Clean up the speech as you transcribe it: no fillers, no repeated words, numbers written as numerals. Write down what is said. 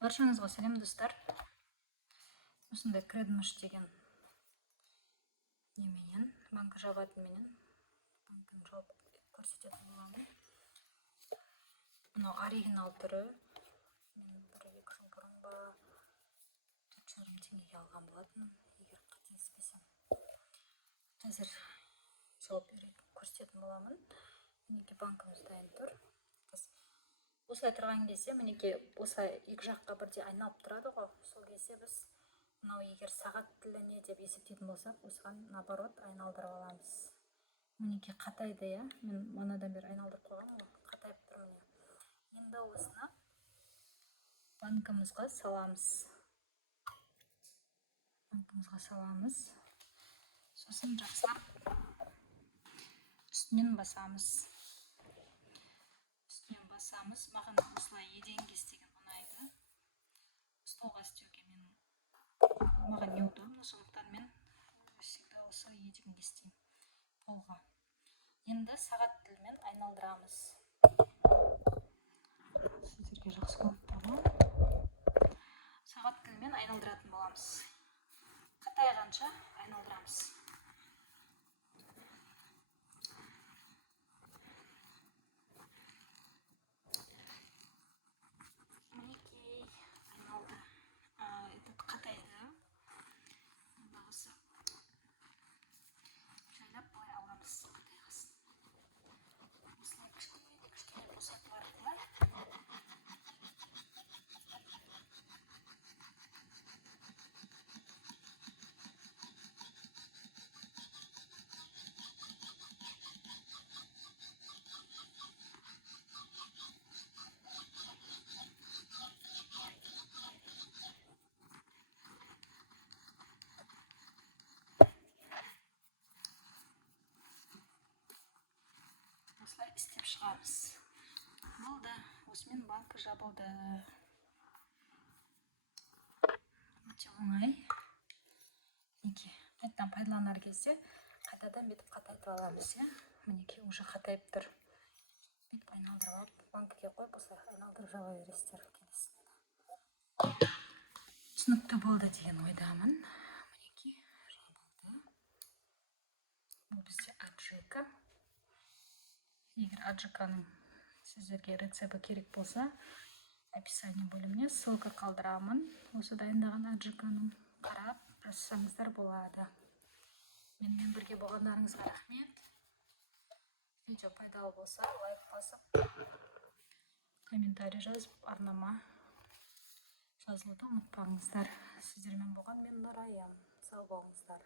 Баршаңызға сәлем достар. Осындай кредмыш деген неменен, банк жабатыменен банкын жауап көрсететін боламын. Мынау оригинал түрі. Мен 1-2 жыл бұрын ба 4,5 теңгеге алған болатын, егер қателеспесем. Қазір жауап көрсететін боламын. Мінеки банкымыз дайын тұр. Осылай тұрған кезде, мінеки осылай екі жаққа бірдей айналып тұрады ғой. Сол кезде біз мынау егер сағат тіліне деп есептейтін болсақ, осыған наоборот айналдырып аламыз. Мінеки қатайды, я. Мен манадан бері айналдырып қойғанмын ғой, қатайып тұр міне. Енді осыны банкымызға саламыз. Сосын жақсылап үстінен басамыз. Маған осылай еденге істеген ұнайды. Столға істеуге маған неудобно, сондықтан мен всегда осы еденге істеймін, полға. Енді сағат тілмен айналдырамыз. Сіздерге жақсы көрініп тұр ма? Сағат тілмен айналдыратын боламыз. Қатайғанша айналдырамыз. Осылай істеп шығамыз. Болды, осымен банк жабылды. Өте оңай. Мінеки, қайтадан пайдаланар кезде қайтадан бетіп қатайтып аламыз, я. Мінеки, уже қатайып тұр. Бетіп айналдырып алып, банкіге қойып, осылай айналдырып жаба бересіздер келесіне. Түсінікті болды деген ойдамын. Мінеки, жабылды. Бұл бізде аджика. Егер аджиканың сіздерге рецепті керек болса, описание бөліміне ссылка қалдырамын. Осы дайындаған аджиканың қарап жасасаңыздар болады. Менімен бірге болғандарыңызға рахмет. Видео пайдалы болса, лайк басып, комментарий жазып, арнама жазылуды ұмытпаңыздар. Сіздермен болған мен Нұрайым. Сау болыңыздар.